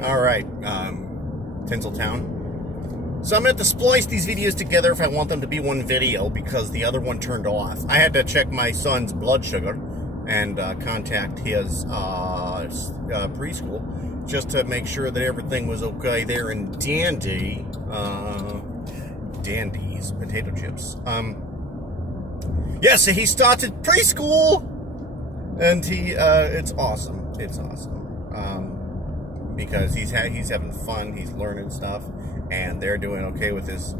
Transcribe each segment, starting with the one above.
All right, Tinseltown. So I'm going to have to splice these videos together if I want them to be one video because the other one turned off. I had to check my son's blood sugar and contact his preschool just to make sure that everything was okay there in Dandy's potato chips. Yeah, so he started preschool, and it's awesome. It's awesome. Because he's having fun, he's learning stuff, and they're doing okay with his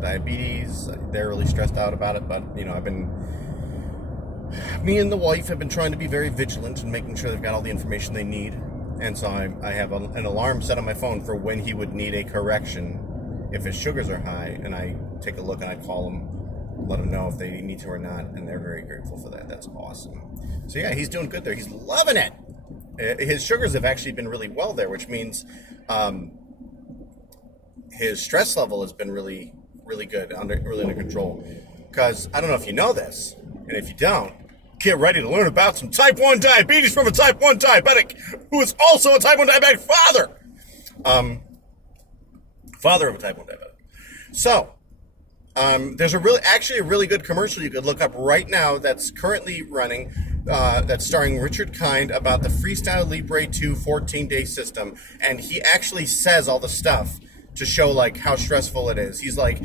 diabetes. They're really stressed out about it, but me and the wife have been trying to be very vigilant and making sure they've got all the information they need. And so I have an alarm set on my phone for when he would need a correction if his sugars are high, and I take a look and I call him, let him know if they need to or not, and they're very grateful for that. That's awesome. So yeah, he's doing good there. He's loving it. His sugars have actually been really well there, which means his stress level has been really, really good, really under control. Because I don't know if you know this, and if you don't, get ready to learn about some type 1 diabetes from a type 1 diabetic who is also a type 1 diabetic father. Father of a type 1 diabetic. So, there's a really good commercial you could look up right now that's currently running, that's starring Richard Kind about the Freestyle Libre 2 14-day system, and he actually says all the stuff to show like how stressful it is. He's like,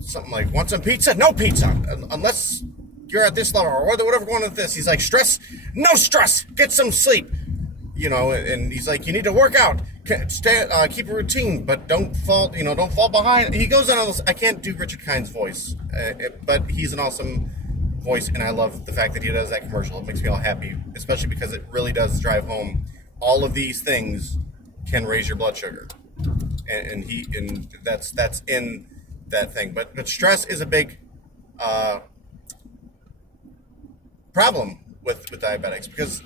something like, want some pizza? No pizza, unless you're at this level, or whatever going on with this. He's like, stress? No stress, get some sleep. And he's like, you need to work out, keep a routine, but don't fall behind. He goes on all this. I can't do Richard Kind's voice, but he's an awesome voice, and I love the fact that he does that commercial. It makes me all happy, especially because it really does drive home all of these things can raise your blood sugar, and that's in that thing. But stress is a big problem with diabetics, because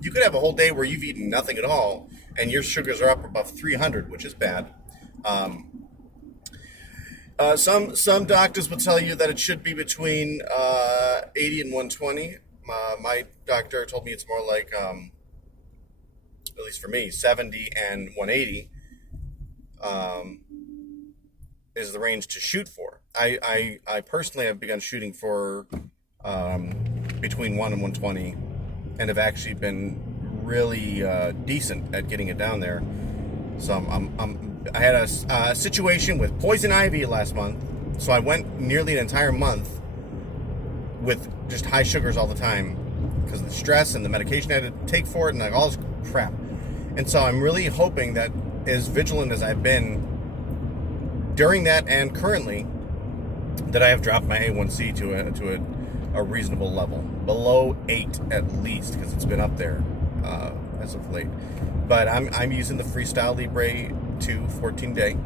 you could have a whole day where you've eaten nothing at all, and your sugars are up above 300, which is bad. Some doctors will tell you that it should be between 80 and 120. My doctor told me it's more like, at least for me, 70 and 180 is the range to shoot for. I personally have begun shooting for between 1 and 120, and have actually been really decent at getting it down there. So I had a situation with poison ivy last month, so I went nearly an entire month with just high sugars all the time because of the stress and the medication I had to take for it and like all this crap. And so I'm really hoping that, as vigilant as I've been during that and currently, that I have dropped my A1C to a reasonable level, below 8 at least, because it's been up there as of late. But I'm using the Freestyle Libre 2 14-day,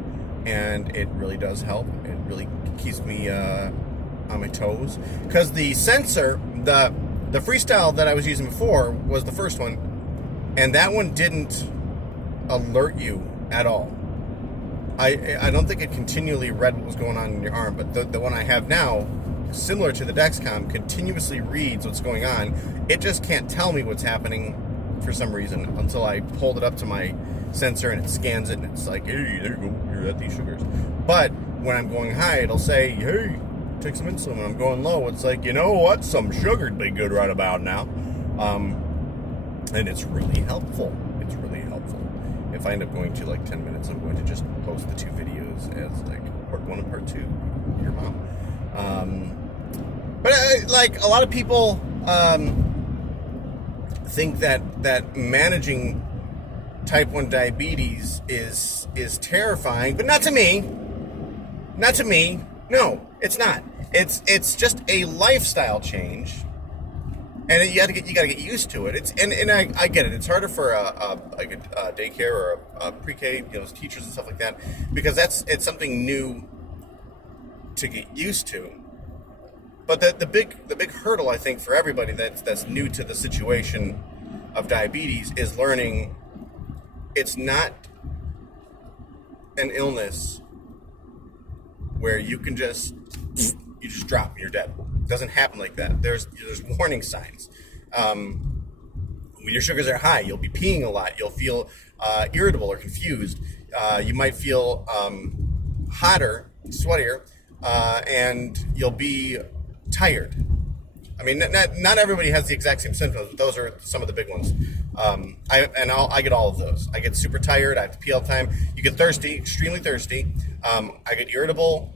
and it really does help. It really keeps me on my toes, because the sensor, the Freestyle that I was using before was the first one, and that one didn't alert you at all. I don't think it continually read what was going on in your arm, but the one I have now, similar to the Dexcom, continuously reads what's going on. It just can't tell me what's happening for some reason until I hold it up to my sensor and it scans it, and it's like, hey, there you go, you're at these sugars. But when I'm going high, it'll say, hey, take some insulin. When I'm going low, it's like, you know what, some sugar'd be good right about now. And it's really helpful. It's really helpful. If I end up going to like 10 minutes, I'm going to just post the 2 videos as like part 1 and part 2, your mom. But like a lot of people think that managing type 1 diabetes is terrifying, but not to me. Not to me. No, it's not. It's just a lifestyle change, and you gotta get used to it. And I get it. It's harder for a daycare or a pre-K, teachers and stuff like that, because it's something new to get used to. But the big hurdle, I think, for everybody that's new to the situation of diabetes is learning it's not an illness where you can just drop and you're dead. It doesn't happen like that. There's warning signs. When your sugars are high, you'll be peeing a lot. You'll feel irritable or confused. You might feel hotter, sweatier, and you'll be tired. I mean, not everybody has the exact same symptoms, but those are some of the big ones. I get all of those. I get super tired. I have to pee all the time. You get thirsty, extremely thirsty. I get irritable,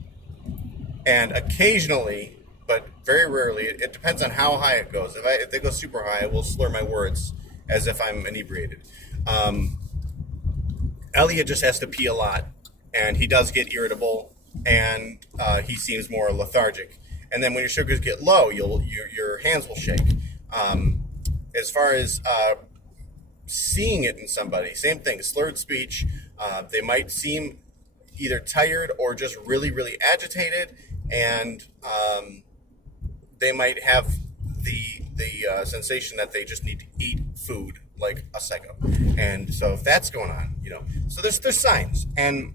and occasionally, but very rarely, it depends on how high it goes. If they go super high, I will slur my words as if I'm inebriated. Elliot just has to pee a lot, and he does get irritable, and he seems more lethargic. And then when your sugars get low, your hands will shake. As far as seeing it in somebody, same thing, slurred speech. They might seem either tired or just really, really agitated, and they might have the sensation that they just need to eat food like a psycho. And so if that's going on, so there's signs. And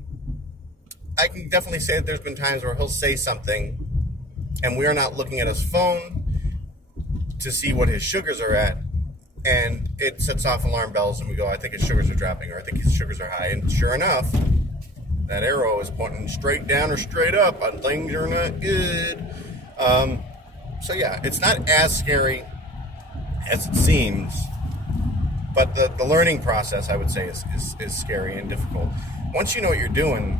I can definitely say that there's been times where he'll say something and we are not looking at his phone to see what his sugars are at, and it sets off alarm bells, and we go, I think his sugars are dropping, or I think his sugars are high. And sure enough, that arrow is pointing straight down or straight up on things are not good. So yeah, it's not as scary as it seems, but the learning process, I would say, is scary and difficult. Once you know what you're doing,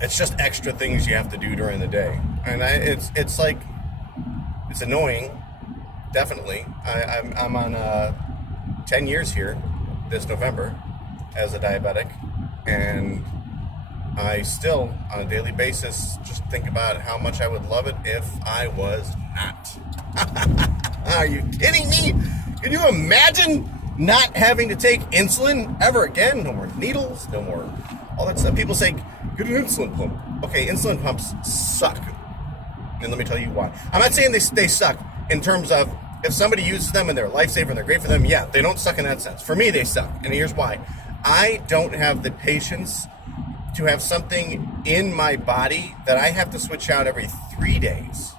it's just extra things you have to do during the day. And it's like, it's annoying, definitely. I'm on 10 years here this November as a diabetic, and I still, on a daily basis, just think about how much I would love it if I was not. Are you kidding me? Can you imagine not having to take insulin ever again? No more needles, no more all that stuff. People say, get an insulin pump. Okay, insulin pumps suck. And let me tell you why. I'm not saying they suck in terms of if somebody uses them and they're a lifesaver and they're great for them. Yeah, they don't suck in that sense. For me, they suck. And here's why. I don't have the patience to have something in my body that I have to switch out every 3 days.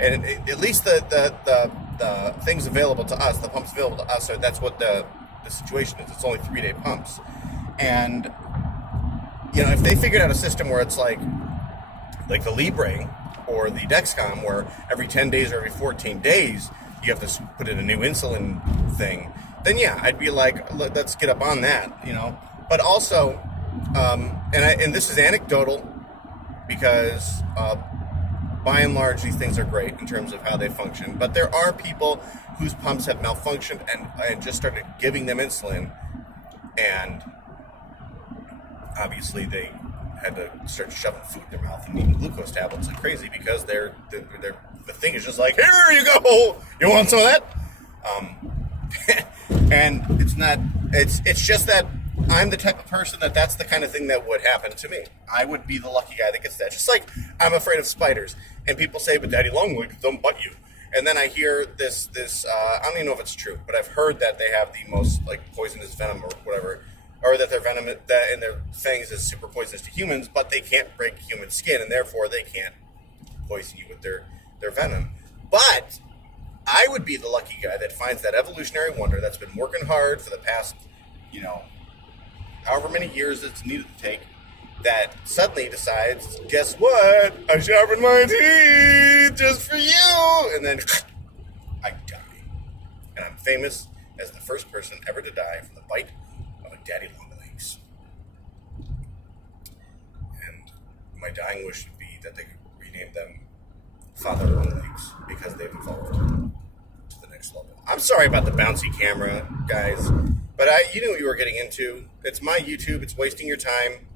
And at least the things available to us, the pumps available to us, that's what the situation is. It's only 3-day pumps. And if they figured out a system where it's like the Libre or the Dexcom, where every 10 days or every 14 days you have to put in a new insulin thing, then yeah, I'd be like, let's get up on that, But also, and this is anecdotal because by and large these things are great in terms of how they function. But there are people whose pumps have malfunctioned and just started giving them insulin, and obviously they had to start shoving food in their mouth and eating glucose tablets like crazy because the thing is just like, here you go, you want some of that? And it's just that I'm the type of person that's the kind of thing that would happen to me. I would be the lucky guy that gets that. Just like I'm afraid of spiders, and people say, but Daddy Longlegs don't bite you. And then I hear this I don't even know if it's true, but I've heard that they have the most poisonous venom or whatever, or that their venom in their fangs is super poisonous to humans, but they can't break human skin, and therefore they can't poison you with their venom. But I would be the lucky guy that finds that evolutionary wonder that's been working hard for the past, however many years it's needed to take, that suddenly decides, guess what? I sharpened my teeth just for you! And then I die. And I'm famous as the first person ever to die from the bite of a Daddy Longlegs. And my dying wish would be that they could rename them Father Longlegs, because they've evolved to the next level. I'm sorry about the bouncy camera, guys, but you knew what you were getting into. It's my YouTube. It's wasting your time.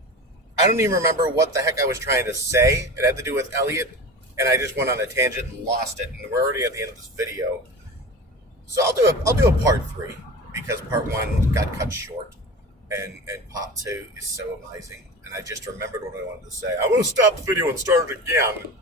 I don't even remember what the heck I was trying to say. It had to do with Elliot, and I just went on a tangent and lost it. And we're already at the end of this video, so I'll do a part 3, because part 1 got cut short, and part 2 is so amazing. And I just remembered what I wanted to say. I want to stop the video and start it again.